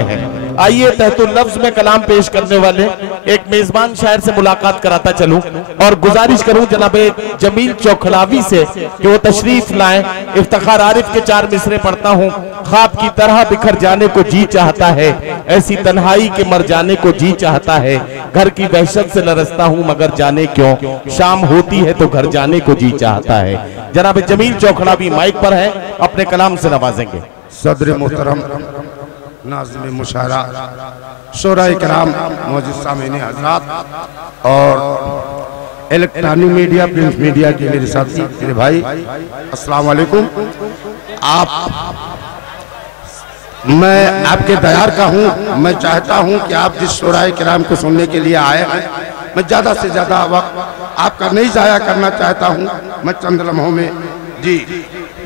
रहे हैं। आइए तहतुल लफ्ज में कलाम पेश करने वाले एक मेजबान शायर से मुलाकात कराता चलूं और गुजारिश करूं जनाब जमील चौखड़ावी से कि वो तशरीफ लाएं। इफ्तिखार आरिफ के 4 मिसरे पढ़ता हूं। ख्वाब की तरह बिखर जाने को जी चाहता है, ऐसी तन्हाई के मर जाने को जी चाहता है। घर की वहशत से लरसता हूं मगर जाने क्यों, शाम होती है तो घर जाने को जी चाहता है। जनाब जमील चौखड़ावी माइक पर है, अपने कलाम से नवाजेंगे। सदर मोहतरम नाज़िम मुशायरा शोराए किराम मौजूद सामीन हज़रात और इलेक्ट्रॉनिक मीडिया प्रिंट मीडिया के मेरे साथी मेरे भाई अस्सलाम वालेकुम। मैं आपके दयार का हूँ। मैं चाहता हूँ कि आप जिस शोराए किराम को सुनने के लिए आए हैं, मैं ज़्यादा से ज़्यादा वक्त आपका नहीं ज़ाया करना चाहता हूँ। मैं चंद लम्हों में जी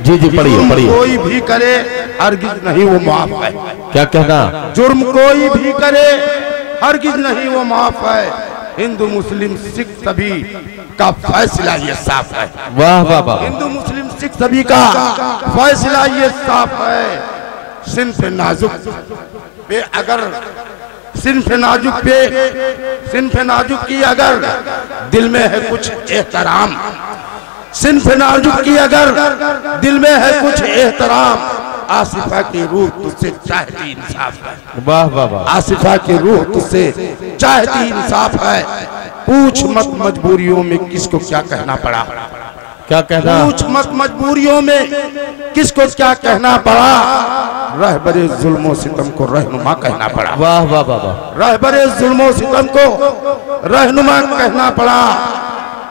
जी जी पढ़िए पढ़िए। कोई भी करे हरगिज नहीं वो माफ है। क्या कहना? जुर्म कोई भी करे हरगिज नहीं वो माफ है। हिंदू मुस्लिम सिख सभी का फैसला ये साफ है। वाह वाह वाह। हिंदू मुस्लिम सिख सभी का फैसला ये साफ है। सिन्फ नाजुक पे अगर सिन्फ नाजुक की अगर दिल में है कुछ एहतराम, सिन्फ नाजुक की अगर दिल में है कुछ एहतराम, आसिफा की रूह तुझसे चाहती इंसाफ है। वाह वाह वाह। आसिफा की रूह तुझसे चाहती इंसाफ है। पूछ मत मजबूरियों में किसको क्या कहना पड़ा। क्या कहना? पूछ मत मजबूरियों में किसको क्या कहना पड़ा। रहबरे जुल्मो सितम को रहनुमा कहना पड़ा। वाह वाह वाह। रहबरे जुल्मो सितम को रहनुमा कहना पड़ा।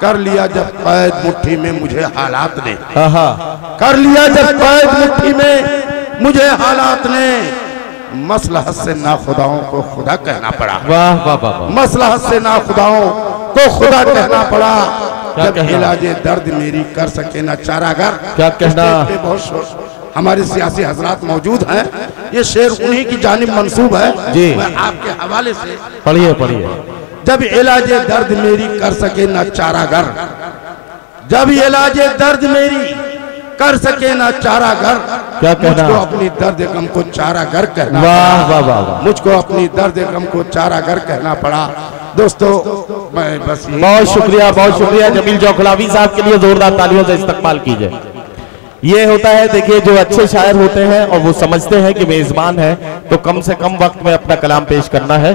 कर लिया जब कैद मुट्ठी में मुझे हालात ने, कर लिया जब कैद मुट्ठी में मुझे हालात ने, मसलहत से ना खुदाओं को खुदा कहना पड़ा। वाह वाह वाह। मसलहत से ना खुदाओं को खुदा कहना पड़ा। जब इलाजे दर्द मेरी कर सके ना चारागर। क्या कहना? बहुत हमारे सियासी हजरात मौजूद हैं, ये शेर उन्हीं की जानिब मंसूब है जी। मैं आपके हवाले से पढ़िए पढ़िए। जब इलाजे दर्द मेरी कर सके ना चारागर, जब इलाजे दर्द मेरी कर सके ना चारागर, क्या कहना? मुझको अपनी दर्द गम को चारागर कहना। वाह वाह वाह। मुझको अपनी दर्द गम को चारागर कहना पड़ा। दोस्तों मैं बस बहुत शुक्रिया जमील चौखड़ावी साहब के लिए जोरदार तालियों से इस्तकबाल कीजिए। ये होता है, देखिए जो अच्छे शायर होते हैं और वो समझते हैं कि मेजबान है तो कम से कम वक्त में अपना कलाम पेश करना है।